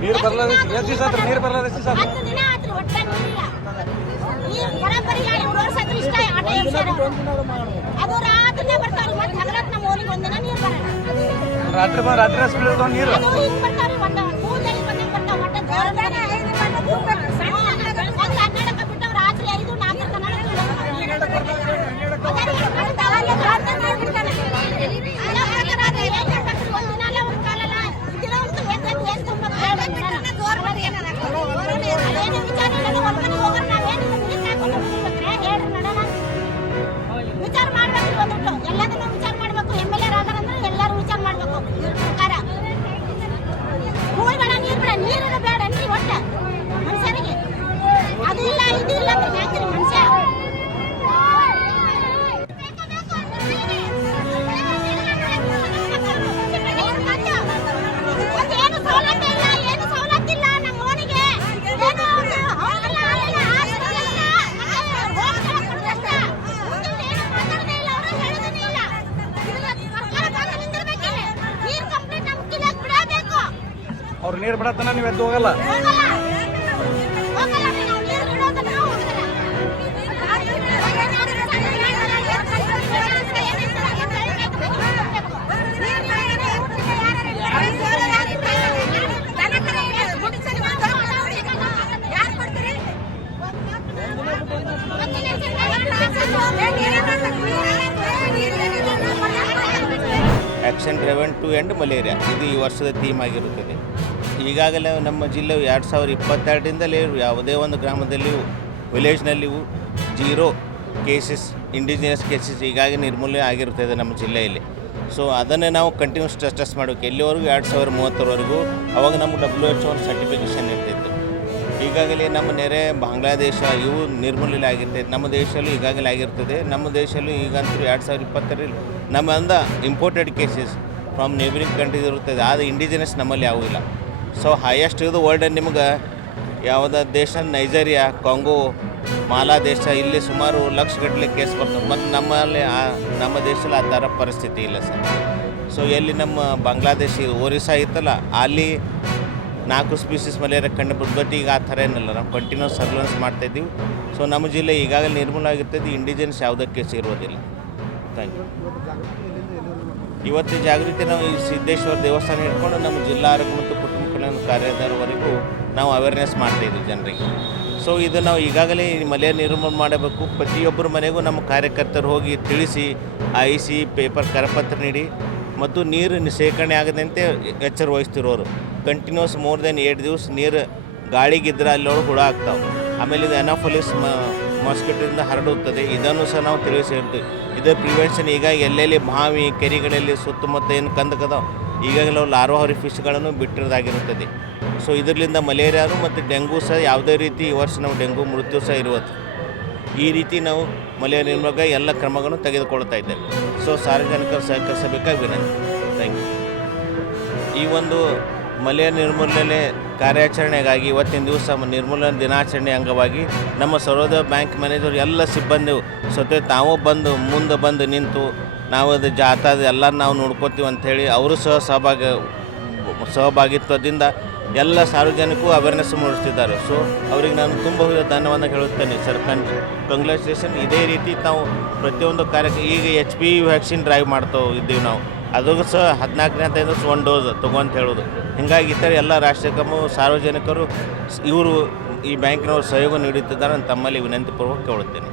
ನೀರು ಬರಲ್ಲ ಎಷ್ಟು ದಿವಸ ಆದ್ರೆ ನೀರು ಬರಲ್ಲ ಎಷ್ಟು ದಿವಸ ರಾತ್ರಿ ರಾತ್ರಿ ನೀರು ವಿಚಾರ ಮಾಡ್ಬೇಕು, ಎಲ್ಲದನ್ನು ವಿಚಾರ ಮಾಡ್ಬೇಕು. MLA ರಾಗಂದ್ರೆ ಎಲ್ಲರೂ ವಿಚಾರ ಮಾಡ್ಬೇಕು. ಹೂವಿನ ನೀರು ಬೇಡ, ನೀರು ಬೇಡ ನೀ ಒಟ್ಟ ಮನುಷ್ಯರಿಗೆ ಅದು ಇಲ್ಲ ಇದು ಇಲ್ಲ ಅಂದ್ರೆ ಯಾಕ್ರಿ ಮನುಷ್ಯ ಏನು ಸೌಲಭ್ಯ ಇಲ್ಲ, ಏನು ಸವಲತ್ತು ಇಲ್ಲ ನಮ್ಮ ಓಣಿಗೆ. ಅವ್ರು ನೀರು ಬಿಡತ್ತನ ನೀವು ಎದ್ದು ಹೋಗಲ್ಲ. Action driven to end malaria ಇದು ಈ ವರ್ಷದ ಥೀಮ್ ಆಗಿರುತ್ತದೆ. ಈಗಾಗಲೇ ನಮ್ಮ ಜಿಲ್ಲೆಯು 2022ರಿಂದಲೇ ಯಾವುದೇ ಒಂದು ಗ್ರಾಮದಲ್ಲಿಯೂ ವಿಲೇಜ್ನಲ್ಲಿಯೂ 0 ಕೇಸಸ್ ಇಂಡಿಜಿನಿಯಸ್ ಕೇಸಸ್ ಈಗಾಗಲೇ ನಿರ್ಮೂಲನೆ ಆಗಿರುತ್ತದೆ ನಮ್ಮ ಜಿಲ್ಲೆಯಲ್ಲಿ. ಸೊ ಅದನ್ನೇ ನಾವು ಕಂಟಿನ್ಯೂಸ್ ಟೆಸ್ಟ್ ಮಾಡಬೇಕು ಎಲ್ಲಿವರೆಗೂ 2030ವರೆಗೂ. ಅವಾಗ ನಮ್ಗೆ WHO ಒಂದು ಸರ್ಟಿಫಿಕೇಷನ್ ಇರ್ತಿತ್ತು. ಈಗಾಗಲೇ ನಮ್ಮ ನೆರೆ ಬಾಂಗ್ಲಾದೇಶ ಇವು ನಿರ್ಮೂಲನೆ ಆಗಿರ್ತದೆ. ನಮ್ಮ ದೇಶದಲ್ಲೂ ಈಗಾಗಲೇ ಆಗಿರ್ತದೆ. ನಮ್ಮ ದೇಶದಲ್ಲೂ ಈಗಂತೂ 2020ರಲ್ಲಿ ನಮ್ಮ imported cases from neighbouring countries ಇರುತ್ತದೆ. ಆದರೆ ಇಂಡಿಜಿನಸ್ ನಮ್ಮಲ್ಲಿ ಯಾವುದೂ ಇಲ್ಲ. ಸೊ ಹೈಯೆಸ್ಟ್ ಇದು ವರ್ಲ್ಡ್ ನಿಮ್ಗೆ ಯಾವುದೇ ದೇಶ ನೈಜೀರಿಯಾ, ಕಾಂಗೋ, ಮಾಲಾ ದೇಶ ಇಲ್ಲಿ ಸುಮಾರು ಲಕ್ಷಗಟ್ಟಲೆ ಕೇಸ್ ಬರ್ತವೆ. ಮತ್ತು ನಮ್ಮಲ್ಲಿ ನಮ್ಮ ದೇಶದಲ್ಲಿ ಆ ಥರ ಪರಿಸ್ಥಿತಿ ಇಲ್ಲ ಸರ್. ಸೊ ಎಲ್ಲಿ ನಮ್ಮ ಬಾಂಗ್ಲಾದೇಶ ಒರಿಸ್ಸಾ ಇತ್ತಲ್ಲ ಅಲ್ಲಿ 4 ಸ್ಪೀಸೀಸ್ ಮಲೇರಿಯಾ ಕಂಡು ಬಟ್ ಈಗ ಆ ಥರ ಏನಿಲ್ಲ. ನಾವು ಕಂಟಿನ್ಯೂಸ್ ಸರ್ವೆಲೆನ್ಸ್ ಮಾಡ್ತಾಯಿದ್ದೀವಿ. ಸೊ ನಮ್ಮ ಜಿಲ್ಲೆ ಈಗಾಗಲೇ ನಿರ್ಮೂಲ ಆಗಿರ್ತದೆ. ಇಂಡಿಜಿನಸ್ ಯಾವುದೇ ಕೇಸ್ ಇರೋದಿಲ್ಲ. Thank you. ಇವತ್ತು ಜಾಗೃತಿ ನಾವು ಈ ಸಿದ್ದೇಶ್ವರ ದೇವಸ್ಥಾನ ಹಿಡ್ಕೊಂಡು ನಮ್ಮ ಜಿಲ್ಲಾ ಆರೋಗ್ಯ ಮತ್ತು ಕುಟುಂಬ ಕಲ್ಯಾಣ ಕಾರ್ಯದವರೆಗೂ ನಾವು ಅವೇರ್ನೆಸ್ ಮಾಡ್ತಾಯಿದ್ವಿ ಜನರಿಗೆ. ಸೊ ಇದು ನಾವು ಈಗಾಗಲೇ ಮಲೇರಿಯಾ ನಿರ್ಮೂಲನೆ ಮಾಡಬೇಕು. ಪ್ರತಿಯೊಬ್ಬರ ಮನೆಗೂ ನಮ್ಮ ಕಾರ್ಯಕರ್ತರು ಹೋಗಿ ತಿಳಿಸಿ IC ಪೇಪರ್ ಕರಪತ್ರ ನೀಡಿ ಮತ್ತು ನೀರು ಶೇಖರಣೆ ಆಗದಂತೆ ಎಚ್ಚರ ವಹಿಸ್ತಿರೋರು. ಕಂಟಿನ್ಯೂಸ್ ಮೋರ್ ದೆನ್ 8 ದಿವಸ ನೀರು ಗಾಳಿಗಿದ್ರೆ ಅಲ್ಲೊಳಗೆ ಹುಳ ಆಗ್ತಾವೆ. ಆಮೇಲೆ ಇದು ಅನಾಫಲಿಸ್ ಮಾಸ್ಕಿಟೋದಿಂದ ಹರಡುತ್ತದೆ. ಇದನ್ನು ಸಹ ನಾವು ತಿಳಿಸಿ ಹೇಳ್ತೀವಿ. ಇದರ ಪ್ರಿವೆನ್ಷನ್ ಈಗ ಎಲ್ಲೆಲ್ಲಿ ಬಾವಿ ಕೆರೆಗಳಲ್ಲಿ ಸುತ್ತಮುತ್ತ ಏನು ಕಂದಕದಾವ ಈಗಾಗಲೇ ಲಾರ್ವಾಹಾರಿ ಫಿಶ್ಗಳನ್ನು ಬಿಟ್ಟಿರೋದಾಗಿರುತ್ತದೆ. ಸೊ ಇದರಿಂದ ಮಲೇರಿಯಾನು ಮತ್ತು ಡೆಂಗು ಸಹ ಯಾವುದೇ ರೀತಿ ಈ ವರ್ಷ ನಾವು ಡೆಂಗು ಮೃತ್ಯು ಸಹ ಇರುವುದು. ಈ ರೀತಿ ನಾವು ಮಲೇರಿಯಾ ನಿರ್ಮೂಲನೆಗೆ ಎಲ್ಲ ಕ್ರಮಗಳನ್ನು ತೆಗೆದುಕೊಳ್ತಾ ಇದ್ದೇವೆ. ಸೊ ಸಾರ್ವಜನಿಕರು ಸಹಕರಿಸಬೇಕಾಗಿ ವಿನಂತಿ. Thank you. ಈ ಒಂದು ಮಲೇರಿಯಾ ನಿರ್ಮೂಲನೆ ಕಾರ್ಯಾಚರಣೆಗಾಗಿ ಇವತ್ತಿನ ದಿವಸ ನಿರ್ಮೂಲನೆ ದಿನಾಚರಣೆ ಅಂಗವಾಗಿ ನಮ್ಮ ಸರ್ವೋದಯ ಬ್ಯಾಂಕ್ ಮ್ಯಾನೇಜರ್ ಎಲ್ಲ ಸಿಬ್ಬಂದಿ ಸ್ವತಃ ತಾವು ಮುಂದೆ ಬಂದು ನಿಂತು ನಾವು ಅದು ಜಾಥಾದ ಎಲ್ಲ ನಾವು ನೋಡ್ಕೋತೀವಿ ಅಂಥೇಳಿ ಅವರು ಸಹ ಸಹಭಾಗಿತ್ವದಿಂದ ಎಲ್ಲ ಸಾರ್ವಜನಿಕರು ಅವೇರ್ನೆಸ್ ಮೂಡಿಸ್ತಿದ್ದಾರೆ. ಸೊ ಅವ್ರಿಗೆ ನಾನು ತುಂಬ ಧನ್ಯವಾದ ಹೇಳುತ್ತೇನೆ ಸರ್. ಕಂಗ್ರ್ಯಾಚುಲೇಷನ್. ಇದೇ ರೀತಿ ನಾವು ಪ್ರತಿಯೊಂದು ಕಾರ್ಯಕ್ರಮ ಈಗ HPV ವ್ಯಾಕ್ಸಿನ್ ಡ್ರೈವ್ ಮಾಡ್ತಾ ಇದ್ದೀವಿ ನಾವು. ಅದು ಸಹ 14ನೇ ಹಂತದಿಂದ 1 ಡೋಸ್ ತೊಗೊಂತ ಹೇಳೋದು. ಹೀಗಾಗಿ ಇತರ ಎಲ್ಲ ರಾಷ್ಟ್ರೀಯ ಸಾರ್ವಜನಿಕರು ಇವರು ಈ ಬ್ಯಾಂಕಿನವರು ಸಹಯೋಗ ನೀಡುತ್ತಿದ್ದಾರೆ ಅಂತ ತಮ್ಮಲ್ಲಿ ವಿನಂತಿಪೂರ್ವಕ ಕೇಳುತ್ತೇನೆ.